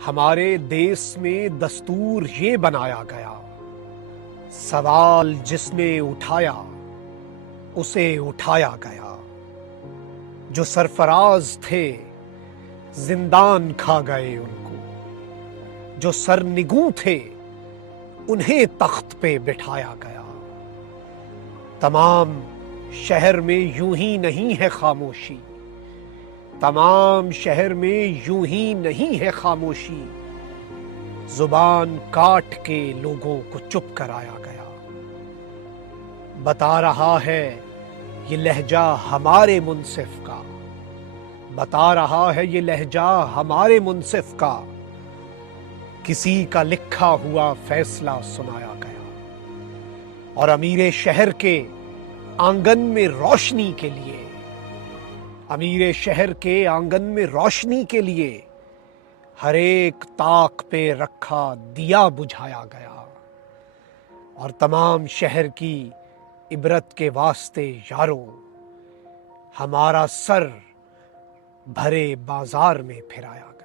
हमारे देश में दस्तूर ये बनाया गया, सवाल जिसने उठाया उसे उठाया गया। जो सरफराज थे जिंदान खा गए उनको, जो सरनिगू थे उन्हें तख्त पे बिठाया गया। तमाम शहर में यूं ही नहीं है खामोशी, तमाम शहर में यूं ही नहीं है खामोशी। जुबान काट के लोगों को चुप कराया गया। बता रहा है ये लहजा हमारे मुनसिफ का, बता रहा है ये लहजा हमारे मुनसिफ का। किसी का लिखा हुआ फैसला सुनाया गया और अमीरे शहर के आंगन में रोशनी के लिए, अमीरे शहर के आंगन में रोशनी के लिए हर एक ताक पे रखा दिया बुझाया गया। और तमाम शहर की इबरत के वास्ते यारों, हमारा सर भरे बाजार में फिराया गया।